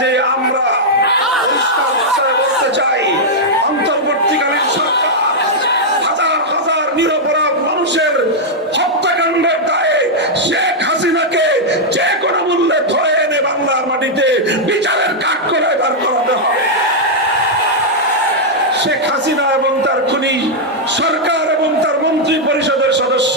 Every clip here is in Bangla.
কাজে আমরা পরিষ্কার ভাষায় বলতে চাই, অন্তর্বর্তীকালীন সরকার হাজার হাজার নিরপরাধ মানুষের হত্যাকাণ্ডের দায়ে শেখ হাসিনাকে যে কোনো মূল্যে ধরে এনে বাংলার মাটিতে বিচারের কাঠ করে বার করাতে হবে। শেখ হাসিনা এবং তার খুনি, সরকার এবং তার মন্ত্রী পরিষদের সদস্য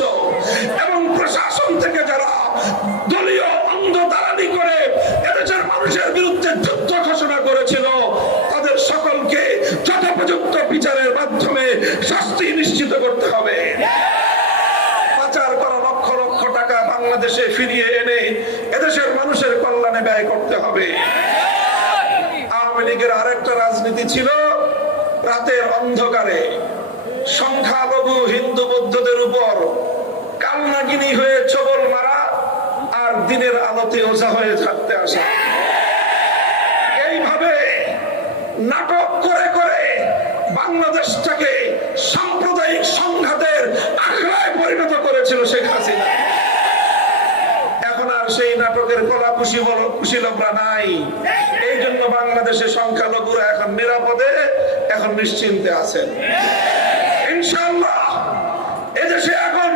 বাংলাদেশে ফিরিয়ে এনে এদেশের মানুষের কল্যাণে ব্যয় করতে হবে। আওয়ামী লীগের আরেকটা রাজনীতি ছিল রাতের অন্ধকারে। সংখ্যালঘু হিন্দু বৌদ্ধদের উপর কালনাগিনী হয়ে ছবল মারা আর দিনের আলোতে ওঝা হয়ে থাকতে আসা। এইভাবে নাটক নাটকের কলা খুশি বলো কুশীলকরা নাই। এই জন্য বাংলাদেশের সংখ্যালঘুরা এখন নিরাপদে, এখন নিশ্চিন্তে আছেন। ইনশাল্লাহ এদেশে এখন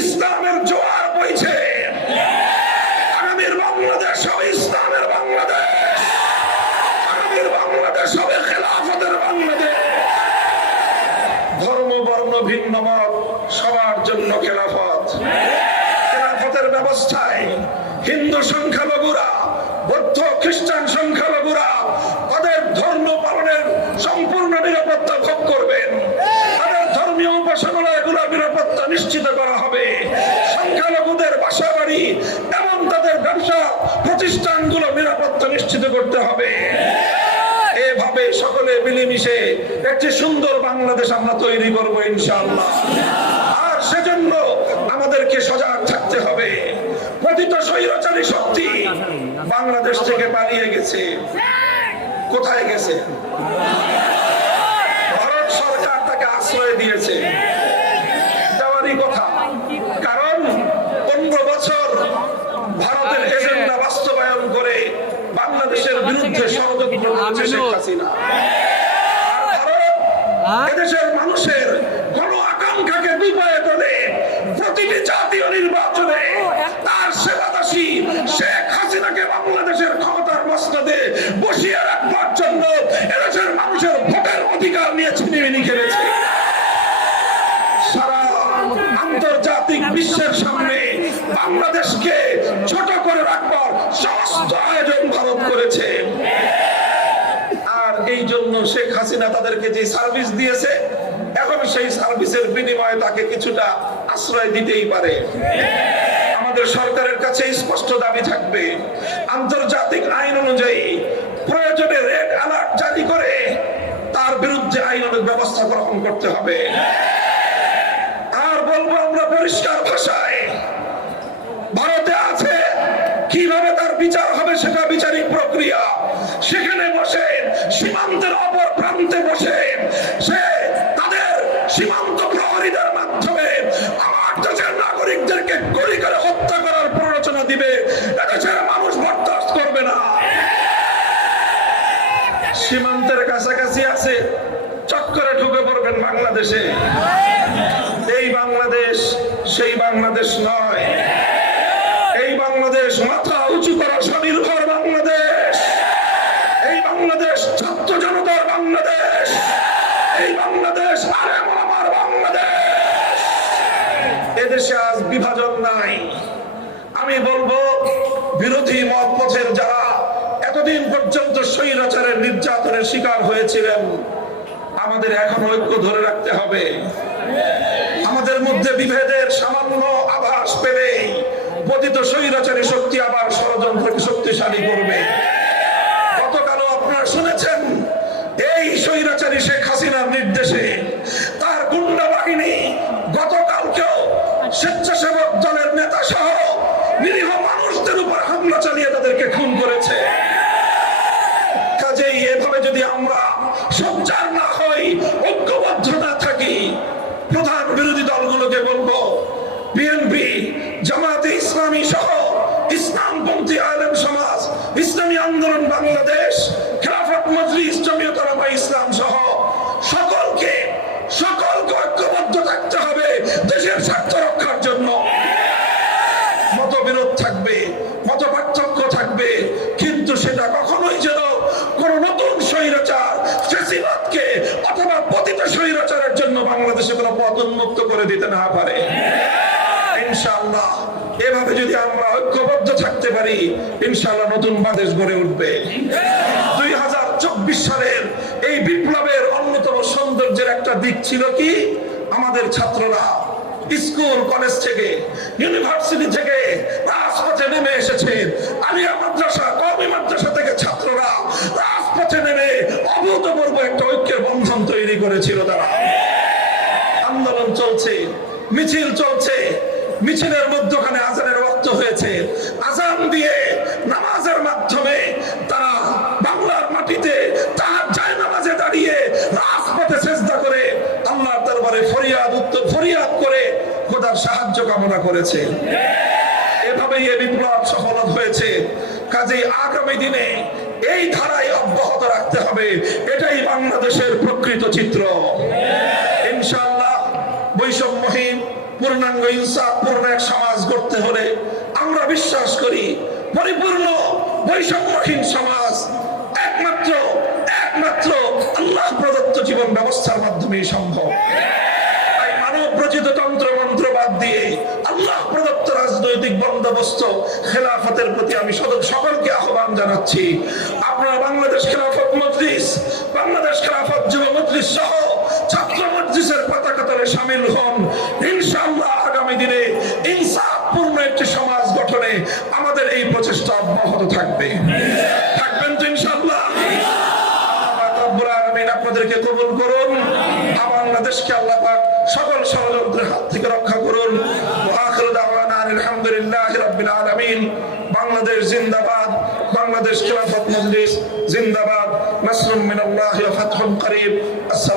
ইসলামের জোয়ার বইছে। ধর্ম, বর্ণ, ভিন্ন সবার জন্য খেলাফত। খেলাফতের ব্যবস্থায় হিন্দু সংখ্যালঘুরা, বৌদ্ধ, খ্রিস্টান সংখ্যালঘুরা, তাদের ধর্ম পালনের সম্পূর্ণ নিরাপত্তা ভোগ করবেন। তাদের ধর্মীয় উপাসনালয়গুলো নিরাপত্তা নিশ্চিত করা হবে। সংখ্যালঘুদের বাসা বাড়ি এবং তাদের ব্যবসা প্রতিষ্ঠানগুলো নিরাপত্তা নিশ্চিত করতে হবে। এভাবে সকলে মিলেমিশে একটি সুন্দর বাংলাদেশ আমরা তৈরি করব ইনশাআল্লাহ। আর সেজন্য আমাদেরকে সজাগ থাকতে হবে। পতিত স্বৈরাচারী শক্তি বাংলাদেশ থেকে পালিয়ে গেছে। কোথায় গেছে? ভারত সরকার তাকে আশ্রয় দিয়েছে। দেওয়ারই কথা। কারণ পনেরো বছর ভারতের এজেন্ডা বাস্তবায়ন করে বাংলাদেশের বিরুদ্ধে ষড়যন্ত্র করছে শেখ হাসিনা। এদেশের মানুষের রাখবার জন্য মানুষের ভোটের অধিকার সারা আন্তর্জাতিক বিশ্বের সামনে বাংলাদেশকে ছোট করে রাখবার সমস্ত আয়োজন ভারত করেছে। আর এই জন্য শেখ হাসিনা তাদেরকে যে সার্ভিস দিয়েছে, এখন সেই সার্ভিসের বিনিময়ে তাকে কিছুটা আশ্রয় দিতেই পারে। আমাদের সরকারের কাছে স্পষ্ট দাবি থাকবে, আন্তর্জাতিক আইন অনুযায়ী প্রয়োজনে রেড অ্যালার্ট জারি করে তার বিরুদ্ধে আইনের ব্যবস্থা গ্রহণ করতে হবে। আর বলব আমরা পরিষ্কার ভাষায় সেই বাংলাদেশ নয়। এই বাংলাদেশ মাথা উঁচু করা স্বনির্ভর বাংলাদেশ। এই বাংলাদেশ ছাত্র জনতার বাংলাদেশ। এই বাংলাদেশ আরে আমার বাংলাদেশ। এদেশে আজ বিভাজন নাই। আমি বলব, বিরোধী মত পথের যারা এতদিন পর্যন্ত স্বৈরাচারের নির্যাতনের শিকার হয়েছিলেন, আমাদের এখন ঐক্য ধরে রাখতে হবে। আমাদের মধ্যে বিভেদের সামান্য আভাস পেলেই পতিত স্বৈরাচারী শক্তি আবার ষড়যন্ত্রকে শক্তিশালী করবে। গতকালও আপনারা শুনেছেন, এই স্বৈরাচারী শেখ না পারে। ইনশাআল্লাহ। এভাবে যদি আমরা ঐক্যবদ্ধ থাকতে পারি, ইনশাআল্লাহ নতুন বাংলাদেশ গড়ে উঠবে। দুই হাজার চব্বিশ সালের এই বিপ্লবের অন্যতম সৌন্দর্যের একটা দিক ছিল কি? আমাদের ছাত্ররা স্কুল, কলেজ থেকে, ইউনিভার্সিটি থেকে রাজপথে নেমে এসেছে। আলিয়া মিছিলের মধ্যখানে আজানের রক্ত হয়েছে। আজান দিয়ে নামাজের মাধ্যমে তারা বাংলার মাটিতে তার যায় নামাজে দাঁড়িয়ে রাজপথে চেষ্টা করে আল্লাহর দরবারে ফরিয়াদ উত্তর, ফরিয়াদ করে খোদার সাহায্য কামনা করেছে। এভাবেই এ বিপ্লব সফল হয়েছে। কাজেই আগামী দিনে এই ধারায় অব্যাহত রাখতে হবে। এটাই বাংলাদেশের প্রকৃত চিত্র। ইনশাআল্লাহ বৈষম্যহীন পূর্ণাঙ্গ ইনসাফ, পূর্ণ এক সমাজ গড়তে হলে আমরা বিশ্বাস করি পরিপূর্ণ বৈষম্যহীন সমাজ একমাত্র একমাত্র আল্লাহ প্রদত্ত জীবন ব্যবস্থার মাধ্যমেই সম্ভব। রচিত তন্ত্র মন্ত্র বাদ দিয়ে বন্দোবস্ত খেলাফতের প্রতি আমি সকলকে আহ্বান জানাচ্ছি। বাংলাদেশ খেলাফত মজলিস, বাংলাদেশ খেলাফত যুব মজলিস সহ সামিল হন। ইনশাআল্লাহ আগামী দিনে ইনসাফপূর্ণ একটি সমাজ গঠনে আমাদের এই প্রচেষ্টা অব্যাহত থাকবে। থাকবেন তো ইনশাআল্লাহ? আপনাদেরকে কবুল করুন। বাংলাদেশকে আল্লাহ পাক সকল হাত থেকে রক্ষা করুন। রাব্বিল আলামিন। বাংলাদেশ জিন্দাবাদ, বাংলাদেশ খেলাফত মজলিস, জিন্দাবাদ। নাসরুম মিনাল্লাহি ওয়া আসসালাম